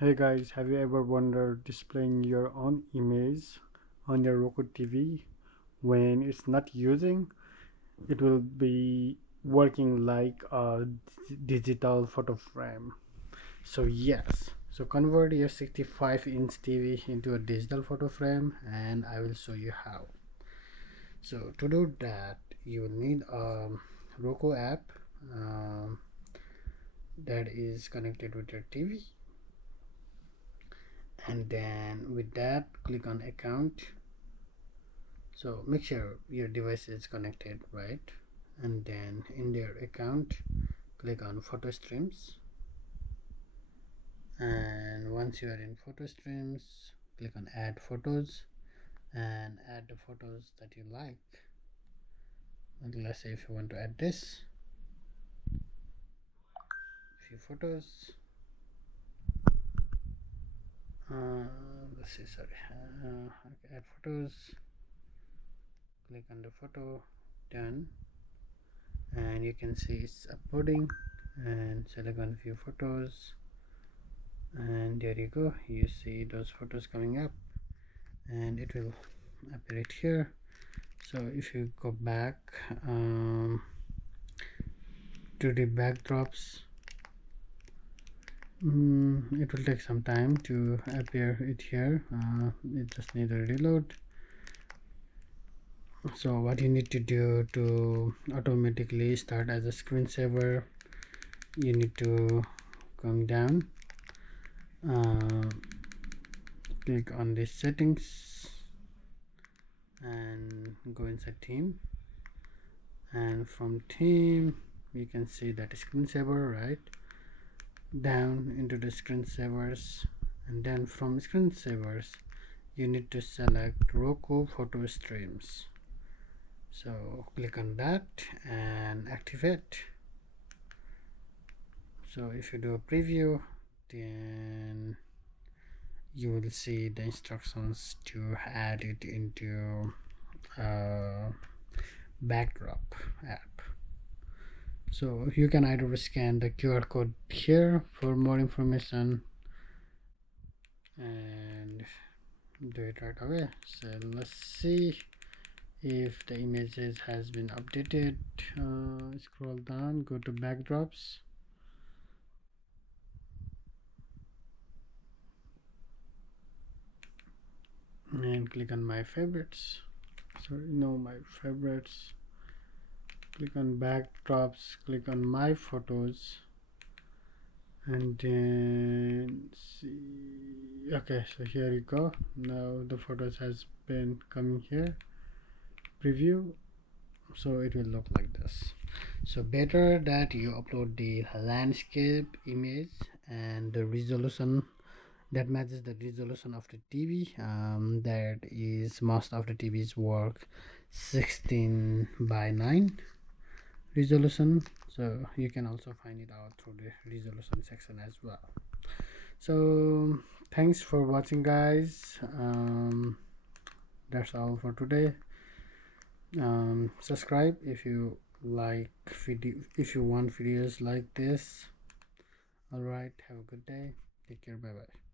Hey guys, have you ever wondered displaying your own image on your Roku TV when it's not using? It will be working like a digital photo frame. So convert your 65-inch TV into a digital photo frame, and I will show you how. So to do that, you will need a Roku app that is connected with your TV. And then with that, click on account. So make sure your device is connected, right? And then in their account, click on photo streams. And once you are in photo streams, click on add photos and add the photos that you like. And let's say if you want to add this few photos, let's see, okay, add photos, click on the photo, done, and you can see it's uploading, and select on few photos, and there you go, you see those photos coming up and it will appear it here. So if you go back to the backdrops, it will take some time to appear it here. It just need a reload. So what you need to do to automatically start as a screensaver, you need to come down, click on the settings and go inside theme, and from theme you can see that screensaver, right? Down into the screensavers, and then from screensavers you need to select Roku photo streams. So click on that and activate. So if you do a preview, then you will see the instructions to add it into backdrop app. So you can either scan the QR code here for more information and do it right away. So let's see if the images has been updated. Scroll down, go to backdrops, and click on my favorites. My favorites. Click on backdrops, click on my photos, and then see. Okay, so here you go. Now the photos has been coming here. Preview. So it will look like this. So better that you upload the landscape image and the resolution that matches the resolution of the TV. That is, most of the TVs work 16:9 resolution, so you can also find it out through the resolution section as well. So thanks for watching, guys. That's all for today. Subscribe if you like if you want videos like this. All right, have a good day, take care, bye bye.